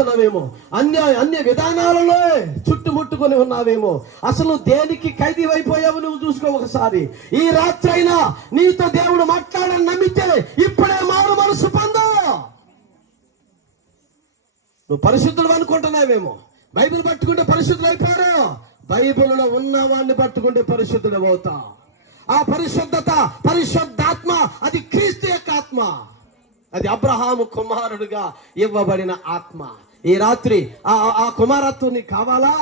జీవిస్తున్నావేమో, అన్య విధానాలలో చుట్టుముట్టుకొని ఉన్నావేమో, అసలు దేనికి ఖైదీ అయిపోయావు నువ్వు చూసుకో ఒకసారి. ఈ రాత్రి అయినా నీతో దేవుడు మాట్లాడని నమ్మితే ఇప్పుడే మారు మనసు పొందు. నువ్వు పరిశుద్ధుడు అనుకుంటున్నావేమో, బైబిల్ పట్టుకుంటే పరిశుద్ధులు అయిపోయారు. బైబిల్లో ఉన్న వాడిని పట్టుకుంటే పరిశుద్ధుడు అవుతావు. ఆ పరిశుద్ధత, పరిశుద్ధాత్మ, అది క్రీస్తు యొక్క ఆత్మ. అది అబ్రహాము కుమారుడుగా ఇవ్వబడిన ఆత్మ. ఈ రాత్రి ఆ కుమారత్వం నీకు కావాలా?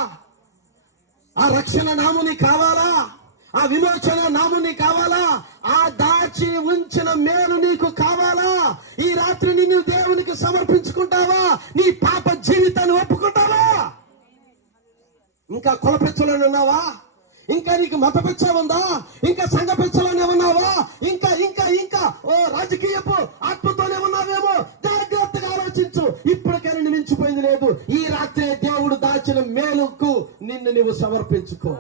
ఆ రక్షణ నాము నీకు కావాలా? ఆ విమోచన నాము నీకు కావాలా? ఆ దాచి ఉంచిన మేలు నీకు కావాలా? ఈ రాత్రి నిన్ను దేవునికి సమర్పించుకుంటావా? నీ పాప జీవితాన్ని ఒప్పుకుంటావా? ఇంకా కుల పెచ్చలోనే ఉన్నావా? ఇంకా నీకు మత పెచ్చ ఉందా? ఇంకా సంఘ పెచ్చలోనే ఉన్నావా? ఇంకా ఇంకా ఇంకా రాజకీయపు ఆత్మతోనే ఉన్నావేమో. జాగ్రత్తగా ఆలోచించు. ఇప్పటికైనా నిన్ను మించిపోయింది లేదు. ఈ రాత్రే దేవుడు దాచిన మేలుకు నిన్ను నువ్వు సమర్పించుకో.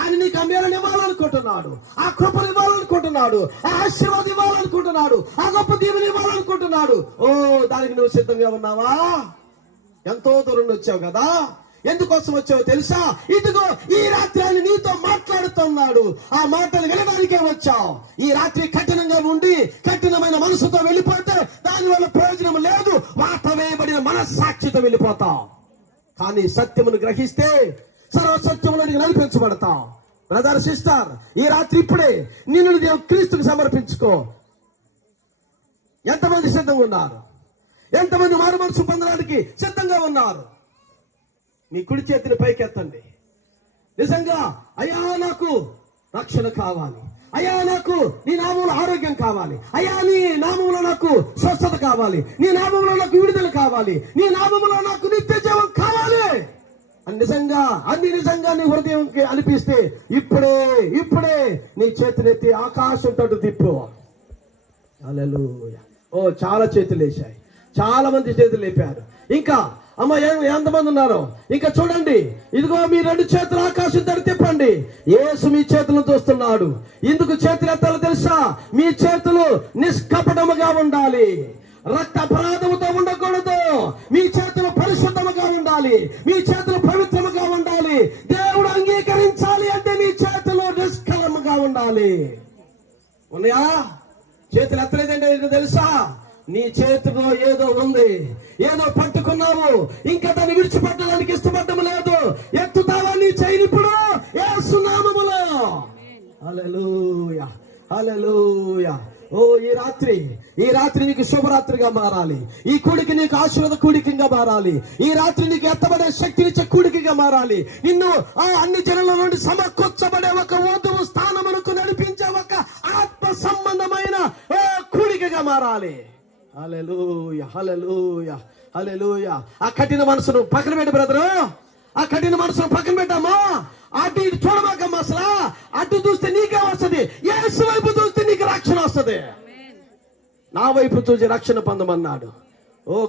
ఆయన నీకు ఆ మేలుని ఇవ్వాలనుకుంటున్నాడు, ఆ కృపను ఇవ్వాలనుకుంటున్నాడు, ఆ ఆశీర్వాదం ఇవ్వాలనుకుంటున్నాడు, ఆ గొప్ప దీవెని ఇవ్వాలనుకుంటున్నాడు. దానికి నువ్వు సిద్ధంగా ఉన్నావా? ఎంతో దూరం వచ్చావు కదా, ఎందుకోసం వచ్చావో తెలుసా? ఇదిగో ఈ రాత్రి ఆయన నీతో మాట్లాడుతున్నాడు. ఆ మాటలు వినడానికే వచ్చావు. ఈ రాత్రి కఠినంగా ఉండి కఠినమైన మనసుతో వెళ్ళిపోతే దానివల్ల ప్రయోజనం లేదు. వాత వేయబడిన మనస్సాక్షితో వెళ్ళిపోతావు. కానీ సత్యమును గ్రహిస్తే సర్వసత్యములో నీకు నడిపించబడతావు. బ్రదర్, సిస్టర్, ఈ రాత్రి ఇప్పుడే నిన్ను దేవుడు క్రీస్తుకు సమర్పించుకో. ఎంతమంది సిద్ధంగా ఉన్నారు? ఎంతమంది మారు మనసు పొందడానికి సిద్ధంగా ఉన్నారు? మీ కుడి చేతిని పైకెత్తండి. నిజంగా అయ్యా నాకు రక్షణ కావాలి, అయ్యా నాకు నీ నామంలో ఆరోగ్యం కావాలి, అయ్యా నీ నామంలో నాకు స్వస్థత కావాలి, నీ నామంలో నాకు విడుదల కావాలి, నీ నామంలో నాకు నిత్య జీవం కావాలి అని నిజంగా నీ హృదయంకి అనిపిస్తే ఇప్పుడే నీ చేతులెత్తి ఆకాశం తట్టు తిప్పు. హల్లెలూయా. చాలా చేతులు వేశాయి, చాలా మంది చేతులు లేపారు. ఇంకా అమ్మ ఎంతమంది ఉన్నారు? ఇంకా చూడండి, ఇదిగో మీ 2 చేతులు ఆకాశం తడి తిప్పండి. యేసు మీ చేతులను చూస్తున్నాడు. ఎందుకు చేతులు ఎత్తాలో తెలుసా? మీ చేతులు నిష్కపటముగా ఉండాలి, రక్త అపరాధముతో ఉండకూడదు. మీ చేతులు పరిశుద్ధముగా ఉండాలి, మీ చేతులు పవిత్రముగా ఉండాలి. దేవుడు అంగీకరించాలి అంటే మీ చేతులు నిష్కలముగా ఉండాలి. ఉన్నాయా? చేతులు ఎత్తలేదంటే తెలుసా? నీ చేతిలో ఏదో ఉంది, ఏదో పట్టుకున్నావు, ఇంకా దాన్ని విడిచిపెట్టడానికి ఇష్టపడడం లేదు. ఎత్తుతావా నీ చేయిని ఇప్పుడు యేసు నామములో. హల్లెలూయా, హల్లెలూయా. ఈ రాత్రి నీకు శుభరాత్రిగా మారాలి. ఈ కూడికి నీకు ఆశీర్వాద కూడికగా మారాలి. ఈ రాత్రి నీకు ఎత్తబడే శక్తినిచ్చే కూడికగా మారాలి. నిన్ను ఆ అన్ని జనుల నుండి సమకూర్చబడే ఒక వధువు స్థానమునకు నడిపించే ఒక ఆత్మ సంబంధమైన కూడికగా మారాలి. హల్లెలూయా, హల్లెలూయా, హల్లెలూయా. ఆ కఠిన మనసును పక్కన పెట్టి బ్రదరు, ఆ కఠిన మనసును పక్కన పెట్టామా. అటు ఇటు చూడమాకమ్మా. అసలు అటు చూస్తే నీకే వస్తుంది, యేసు వైపు చూస్తే నీకు రక్షణ వస్తుంది. నా వైపు చూసి రక్షణ పొందమన్నాడు.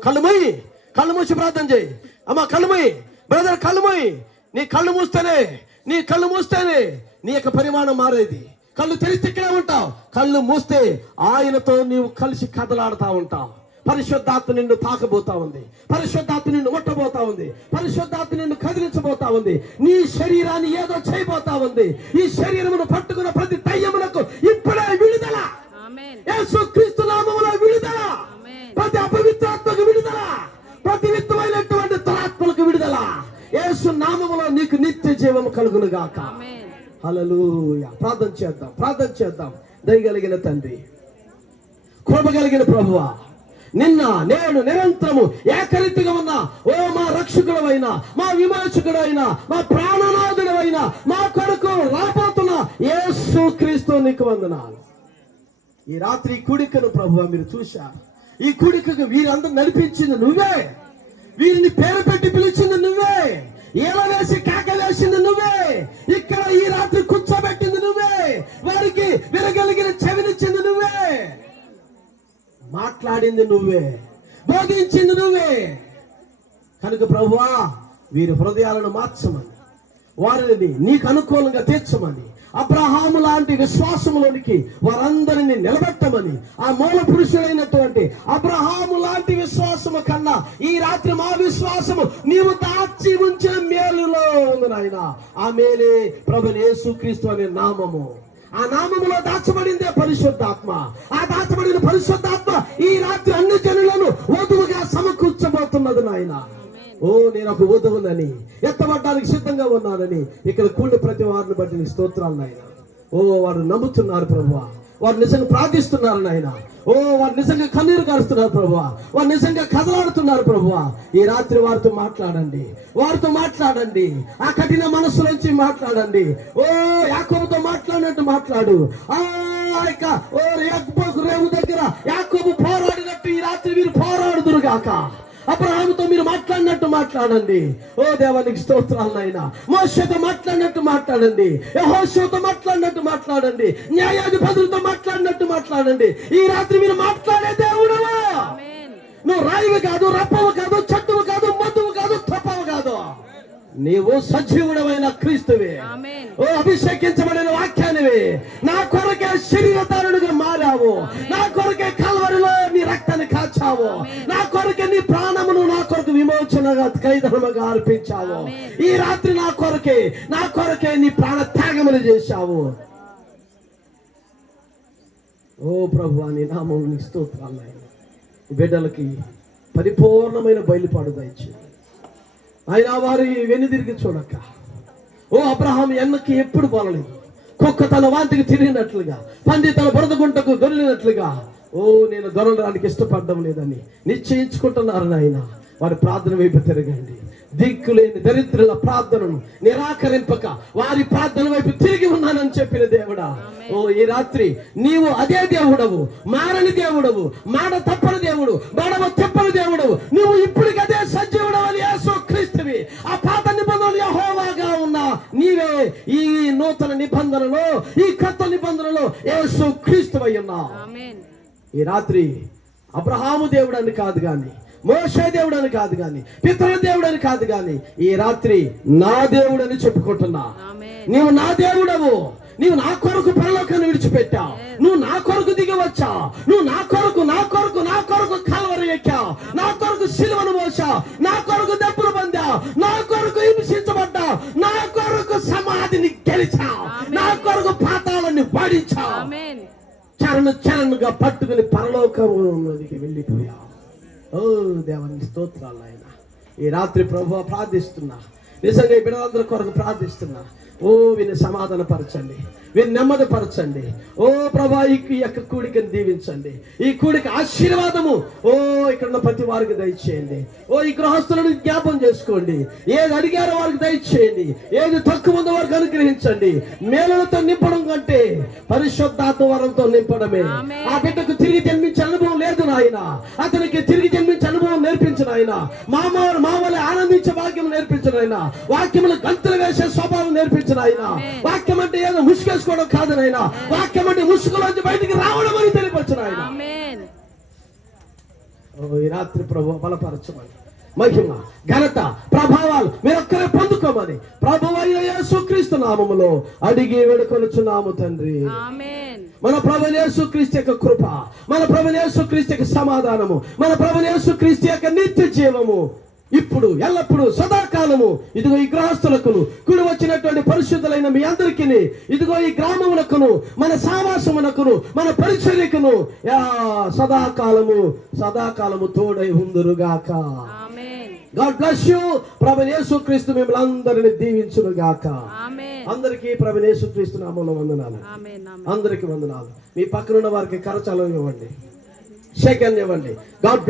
కళ్ళు మూసి ప్రార్థన చేయి. అమ్మా కళ్ళు మూయి బ్రదర్, కళ్ళు మూయి. నీ కళ్ళు మూస్తేనే నీ యొక్క పరిమాణం మారేది. కళ్ళు తెరిస్తే ఇక్కడే ఉంటావు, కళ్ళు మూస్తే ఆయనతో నీవు కలిసి కదలాడుతూ ఉంటావు. పరిశుద్ధాత్మ నిన్ను తాకబోతా ఉంది, పరిశుద్ధాత్మ నిన్ను ముట్టబోతా ఉంది, పరిశుద్ధాత్మ నిన్ను కదిలించబోతా ఉంది. నీ శరీరాన్ని ఏదో చేయబోతా ఉంది. ఈ శరీరమును పట్టుకున్న ప్రతి దయ్యమునకు ఇప్పుడే విడుదల. యేసుక్రీస్తు నామములో విడుదల. ప్రతి అపవిత్రాత్మకు విడుదల, ప్రతి విత్తమైనటువంటి దురాత్మలకు విడుదల. యేసు నామములో నీకు నిత్య జీవము కలుగును గాక. హల్లెలూయా. ప్రార్థన చేద్దాం. దయగలిగిన తండ్రి, కృప కలిగిన ప్రభువా, నిన్న నేను నిరంతరము ఏకరీతిగా ఉన్నా మా రక్షకుడవైనా, మా విమోచకుడైనా, మా ప్రాణనాథుడవైనా, మా కొరకు రాబోతున్న యేసు క్రీస్తు నీకు వందనాలు. ఈ రాత్రి కూడికను ప్రభువా మీరు చూశారు. ఈ కూడికకు వీరందరూ నడిపించింది నువ్వే, వీరిని పేరు పెట్టి పిలిచింది నువ్వే, ఎలా వేసి కేకలేసింది నువ్వే, ఇక్కడ ఈ రాత్రి కూర్చోబెట్టింది నువ్వే, వారికి వినగలిగిన చెవినిచ్చింది నువ్వే, మాట్లాడింది నువ్వే, బోధించింది నువ్వే. కనుక ప్రభువా వీరి హృదయాలను మార్చమని, వారిని నీకు అనుకూలంగా తీర్చమని, అబ్రహాము లాంటి విశ్వాసములోనికి వారందరినీ నిలబెట్టమని, ఆ మూల పురుషుడైనటువంటి అబ్రహాము లాంటి విశ్వాసము కన్నా ఈ రాత్రి మా విశ్వాసము నీవు దాచి ఉంచిన మేలులో ఉంది నాయన. ఆ మేలే ప్రభువైన యేసుక్రీస్తు అనే నామము. ఆ నామములో దాచబడిందే పరిశుద్ధాత్మ. ఆ దాచబడిన పరిశుద్ధాత్మ ఈ రాత్రి అన్ని జనులను వధువుగా సమకూర్చబోతున్నది నాయన. నేను ఒక వధువునని ఎత్తబడ్డానికి సిద్ధంగా ఉన్నానని ఇక్కడ కూడిన ప్రతి వారిని బట్టి నీ స్తోత్రాలు నాయన. వారు నమ్ముతున్నారు ప్రభువా, వారు నిజంగా ప్రార్థిస్తున్నారు నాయన. వారు నిజంగా కన్నీరు కారుస్తున్నారు ప్రభువా, వారు నిజంగా కదలాడుతున్నారు ప్రభువా. ఈ రాత్రి వారితో మాట్లాడండి, వారితో మాట్లాడండి. ఆ కఠిన మనస్సులోంచి మాట్లాడండి. యాకోబుతో మాట్లాడినట్టు మాట్లాడు. రేవు దగ్గర యాకోబు పోరాడినట్టు ఈ రాత్రి మీరు పోరాడుదురుగాక. అబ్రహాముతో మీరు మాట్లాడినట్టు మాట్లాడండి. దేవానికి స్తోత్రాలు నాయనా. మోషేతో మాట్లాడినట్టు మాట్లాడండి, యెహోషువతో మాట్లాడినట్టు మాట్లాడండి, న్యాయాధిపతులతో మాట్లాడినట్టు మాట్లాడండి. ఈ రాత్రి మీరు మాట్లాడే దేవుడవా. నువ్వు రాయివి కాదు, రప్పవు కాదు, చెట్టువు కాదు, మధువు కాదు, తప్పవు కాదు. నీవు సజీవుడమైన క్రీస్తువే, అభిషేకించబడిన వాక్యానివే. నా కొరకే శరీరధారుడుగా మారావు, నా కొరకే కల్వరిలో నీ రక్తాన్ని కాచావు, నా కొరకే నీ ప్రాణమును నా కొరకు విమోచనగా కైదనముగా అర్పించావు. ఈ రాత్రి నా కొరకే నీ ప్రాణ త్యాగములు చేశావు. ప్రభువా, నీ నామమును నీకు స్తోత్రాలు నాయనా. బిడ్డలకి పరిపూర్ణమైన బయలుపాటు దయచేయండి ఆయన. వారి వెనుదిరిగి చూడక, అబ్రహాం ఎన్నకి ఎప్పుడు పోలలేదు. కుక్క తన వాంతికి తిరిగినట్లుగా, పంది తన బురద గుంటకు దొరికినట్లుగా నేను దొరలడానికి ఇష్టపడడం లేదని నిశ్చయించుకుంటున్నారు నాయన. వారి ప్రార్థన వైపు తిరగండి. దిక్కులేని దరిద్రుల ప్రార్థనను నిరాకరింపక వారి ప్రార్థన వైపు తిరిగి ఉన్నానని చెప్పిన దేవుడా, ఈ రాత్రి నీవు అదే దేవుడవు, మారని దేవుడవు, మాట తప్పని దేవుడు, మడమ తప్పని దేవుడవు. నువ్వు ఇప్పటికి అదే సజీవుడవు అని యేసుక్రీస్తువి. ఆ పాత నిబంధనలు యెహోవాగా ఉన్నా నీవే ఈ నూతన నిబంధనలో, ఈ కొత్త నిబంధనలో యేసుక్రీస్తువై ఉన్నావు. ఈ రాత్రి అబ్రహాము దేవుడని కాదు గాని, మోషే దేవుడని కాదు గాని, పితరుల దేవుడని కాదు గాని, ఈ రాత్రి నా దేవుడని చెప్పుకుంటున్నా. నీవు నా దేవుడవు. నీవు నా కొరకు పరలోకాన్ని విడిచిపెట్టావు. నువ్వు నా కొరకు దిగి వచ్చావు. నువ్వు నా కొరకు కల్వరి ఎక్కావు. నా కొరకు సిలువను మోసావు. నా కొరకు దెబ్బలు పొందావు. నా కొరకు హింసించబడ్డావు. నా కొరకు సమాధిని గెలిచావు. నా కొరకు పాతాళాన్ని వాడించావు. చరణుగా పట్టుకుని పరలోకంలోకి వెళ్ళిపోయావు. దేవానికి స్తోత్రాలు ఆయన. ఈ రాత్రి ప్రభువా ప్రార్థిస్తున్నా, నిజంగా ఈ బిడ్డలందరి కొరకు ప్రార్థిస్తున్నా. వీరిని సమాధాన పరచండి, వీరిని నెమ్మది పరచండి. ప్రభా, ఈ యొక్క కూడికని దీవించండి. ఈ కూడిక ఆశీర్వాదము ఇక్కడ ఉన్న ప్రతి వారికి దయచేయండి. ఈ గృహస్థులను జ్ఞాపం చేసుకోండి. ఏది అడిగారో వారికి దయచేయండి. ఏది తక్కువ ఉందో వారికి అనుగ్రహించండి. మేలులతో నింపడం కంటే పరిశుద్ధాత్మ వరంతో నింపడమే. ఆ బిడ్డకు తిరిగి జన్మించే అనుభవం లేదు నాయన. అతనికి తిరిగి జన్మించే అనుభవం నేర్పించిన ఆయన. మామూలు ఆనందించే వాక్యం నేర్పించిన ఆయన. వాక్యములు గంతులు వేసే స్వభావం నేర్పించిన ఆయన. వాక్యం అంటే ఏదో ముసుగేసుకోవడం కాదు నాయన. వాక్యం అంటే ముసుగులోంచి బయటికి రావడం అని తెలియపరచిన ఆయన. ఈ రాత్రి ప్రభు బలపరచమని, మహిమ ఘనత ప్రభావాలు మీరొక్కరే పొందుకోమని ప్రభువైన యేసుక్రీస్తు నామములో అడిగి వేడుకొనుచున్నాము తండ్రి. మన ప్రభువైన యేసుక్రీస్తు యొక్క కృప, మన ప్రభువైన యేసుక్రీస్తు యొక్క సమాధానము, మన ప్రభువైన యేసుక్రీస్తు యొక్క నిత్య జీవము ఇప్పుడు ఎల్లప్పుడు సదాకాలము ఇదిగో ఈ గృహస్థులకును, కూడి వచ్చినటువంటి పరిశుద్ధులైన మీ అందరికీ, ఇదిగో ఈ గ్రామములకును, మన సావాసమునకును, మన పరిచర్యకును సదాకాలము తోడై ఉందురుగాక. God bless you. ప్రభువైన యేసుక్రీస్తు మిమ్మల్ని అందరిని దీవించును గాక. అందరికీ ప్రభువైన యేసుక్రీస్తు నామములో వందనాలు. అందరికీ వందనాలు. మీ పక్కనున్న వారికి కరచాలం ఇవ్వండి, షేక్ హ్యాండ్ ఇవ్వండి. గాడ్